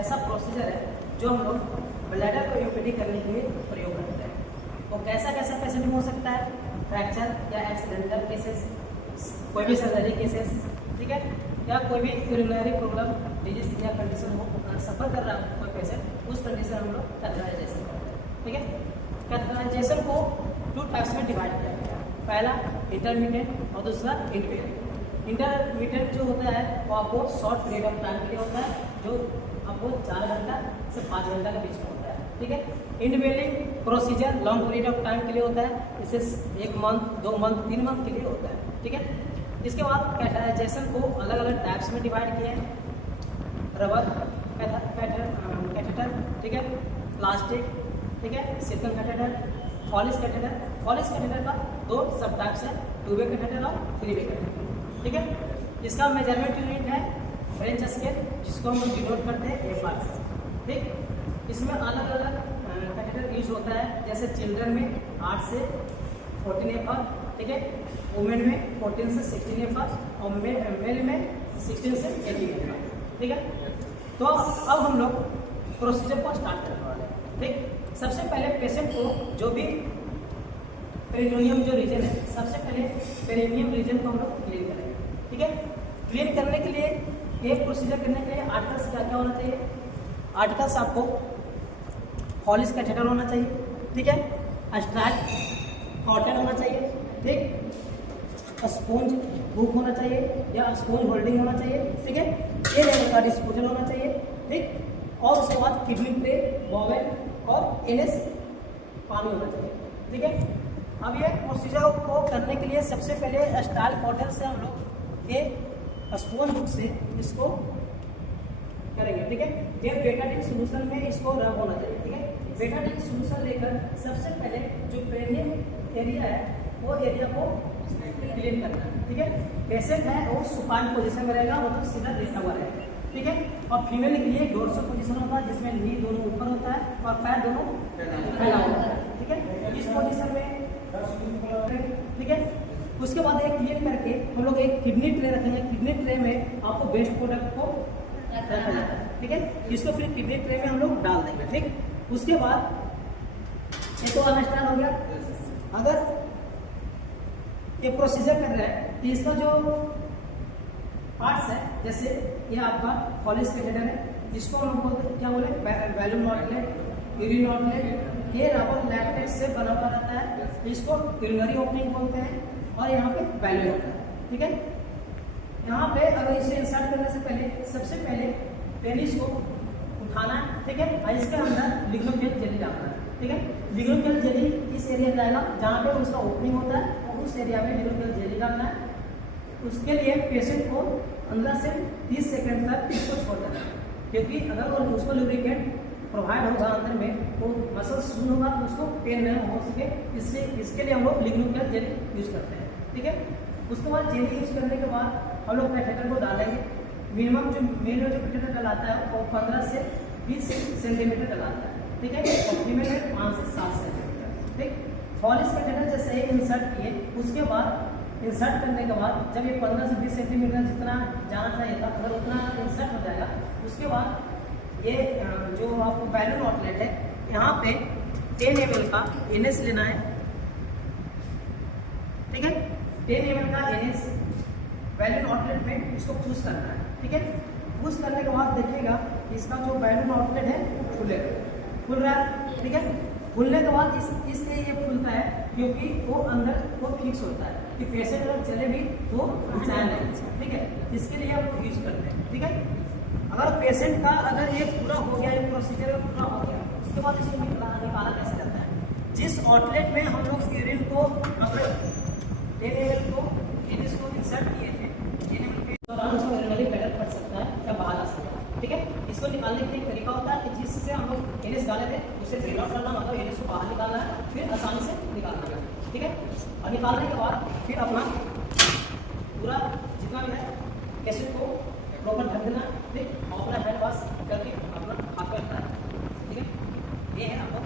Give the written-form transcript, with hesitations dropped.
ऐसा प्रोसीजर है जो हम लोग ब्लैडर को यूपीडी करने के लिए प्रयोग करते हैं। वो कैसा कैसा पेशेंट में हो सकता है, फ्रैक्चर या एक्सीडेंटल केसेस, कोई भी सर्जरी केसेस, ठीक है, या कोई भी यूरिनरी प्रॉब्लम डिजीज या कंडीशन हो सफ़र कर रहा है कोई पेशेंट, उस कंडीशन हम लोग कैथेटराइजेशन करते हैं। ठीक है, कैथेटराइजेशन को 2 टाइप्स में डिवाइड किया गया है। पहला इंटरमीडिएट और दूसरा इंटरमीडिएट। इंटरमीडिएट जो होता है वो आपको शॉर्ट पीरियड ऑफ टाइम के लिए होता है, जो आपको 4 घंटा से 5 घंटा के बीच में होता है। ठीक है, intermediate procedure long period of time के लिए होता है, इसे 1 मंथ, 2 मंथ, 3 मंथ के लिए होता है। ठीक है, इसके बाद कैथेटराइजेशन को अलग अलग टाइप्स में डिवाइड किए हैं। रबर कैथेटर, ठीक है, प्लास्टिक, ठीक है, silicon catheter, Foley catheter. Foley catheter का 2 सब टाइप्स है, 2 वे कैथेटर और 3 वे कैथेटर। ठीक है, इसका मेजरमेंट यूनिट है फ्रेंच स्केल, जिसको हम लोग डिनोट करते हैं एफआर से। ठीक, इसमें अलग अलग कैथेटर यूज होता है, जैसे चिल्ड्रन में 8 से 14 एफआर, ठीक है, वुमेन में 14 से 16 एफआर और मेल में 16 से 18 एफआर। ठीक है, तो अब हम लोग प्रोसीजर को स्टार्ट करने वाले हैं। ठीक, सबसे पहले पेशेंट को जो भी पेरिटोनियम जो रीजन है, सबसे पहले पेरिटोनियम रीजन को हम लोग क्लीन करेंगे। ठीक है, क्लीन करने के लिए एक प्रोसीजर करने के लिए आर्टिकल्स क्या क्या होना चाहिए। आर्टिकल्स आपको फॉलिस कैथेटर होना चाहिए, ठीक है, स्ट्रैप कॉटन होना चाहिए, ठीक, स्पॉन्ज हुक होना चाहिए या स्पॉन्ज होल्डिंग होना चाहिए, ठीक है, ये लेवल का डिस्पोजल होना चाहिए, ठीक, और उसके बाद किडनी ट्रे, बॉवेल और एनएस पानी होना चाहिए। ठीक है, अब ये प्रोसीजर को करने के लिए सबसे पहले स्टाइल कॉटन से हम लोग ये स्पॉन्ज हुक से इसको करेंगे। ठीक है, ये बेटाडिन सोल्यूशन में इसको रब होना चाहिए। ठीक है, बेटाडिन सोल्यूशन लेकर सबसे पहले जो पेरिनियम एरिया है वो एरिया को क्लीन करना है। ठीक है, पेशेंट है वो सुपाइन पोजीशन में रहेगा, मतलब सीधा लेटा हुआ रहेगा। ठीक है, और फीमेल के लिए डोर्सल पोजीशन होता है, जिसमें नी दोनों ऊपर होता है और पैर दोनों फैला होता है। ठीक है, इस पोजीशन में, ठीक है, उसके बाद एक क्लीन करके हम लोग एक किडनी ट्रे रखेंगे। किडनी ट्रे में आपको वेस्ट प्रोडक्ट को रखा जाता है। ठीक है, इसको फिर किडनी ट्रे में हम लोग डाल देंगे। ठीक, उसके बाद ये तो अंडरस्टैंड हो गया। अगर ये प्रोसीजर कर रहे हैं तो इसका जो पार्ट्स है, जैसे ये आपका फॉलिस कैथेटर है, जिसको हम बोलते हैं क्या बोले, बैलून नॉटलेट, यूरिन नॉटलेट, ये रबर लैटेक्स से बना हुआ रहता है, इसको यूरिनरी ओपनिंग बोलते हैं, और यहाँ पे बैलून होता है। ठीक है, यहाँ पे अगर इसे इंसर्ट करने से पहले सबसे पहले पेनिस को उठाना है। ठीक है, और इसके अंदर लिग्नम जेल जेली डालना है। ठीक है, लिग्नम जेल जेली इस एरिया में जाएगा जहाँ पे उसका ओपनिंग होता है, और उस एरिया में लिग्नम जेल जेली डालना है। उसके लिए पेशेंट को अंदर से 30 सेकंड तक इसको छोड़ देना है, क्योंकि अगर वो उसको लुब्रिकेंट प्रोवाइड होगा अंदर में, वो मसल सुन होगा तो उसको पेन न हो सके, इसलिए इसके लिए हम लोग लिग्नम जेल यूज करते हैं। ठीक है, उसके बाद जेली यूज करने के बाद हम लोग कैथेटर को डालेंगे। मिनिमम जो मेल जो कैथेटर डलाता है वो 15 से 20 सेंटीमीटर डलाता है। ठीक है, और फीमेल में 5 से 7 सेंटीमीटर। ठीक, फॉलिस कैथेटर जैसे ही इंसर्ट किए, उसके बाद इंसर्ट करने के बाद जब ये 15 से 20 सेंटीमीटर जितना जाना चाहिए था, अगर उतना इंसर्ट हो जाएगा, उसके बाद ये जो आपको बैलून आउटलेट है, यहाँ पे 10 ml का एनएस लेना है। ठीक है, 10 ml का एनएस बैलून आउटलेट में इसको पुश करना है। ठीक है, पुश करने के बाद देखिएगा इसका जो बैलून आउटलेट है वो खुल रहा है। ठीक है, खुलने के बाद इसलिए ये खुलता है क्योंकि वो अंदर वो फिक्स होता है कि पेशेंट अगर चले भी तो जाए नहीं। ठीक है, इसके लिए हम यूज करते हैं। ठीक है, अगर पेशेंट का अगर ये पूरा हो गया, ये प्रोसीजर पूरा हो गया, उसके बाद इसको निकाला कैसे जाता है। जिस आउटलेट में हम लोग यूरिन को मतलब 10 ml को इसको इंसर्ट किए थे, दौरान उसमें यूरिनरी ब्लैडर फट सकता है या बाहर आ सकता है। ठीक है, इसको निकालने के लिए एक तरीका होता है कि जिससे हम लोग एनएस डाले थे उसे ड्रेन आउट करना, मतलब एनएस को बाहर निकालना है, फिर आसानी से निकालना है। ठीक है, और निकालने के बाद फिर अपना पूरा जितना भी है पेशेंट को प्रॉपर ढक देना। ठीक, और अपना हैंड वॉश करके अपना हाथ में रखना है। ठीक है, ये है आपका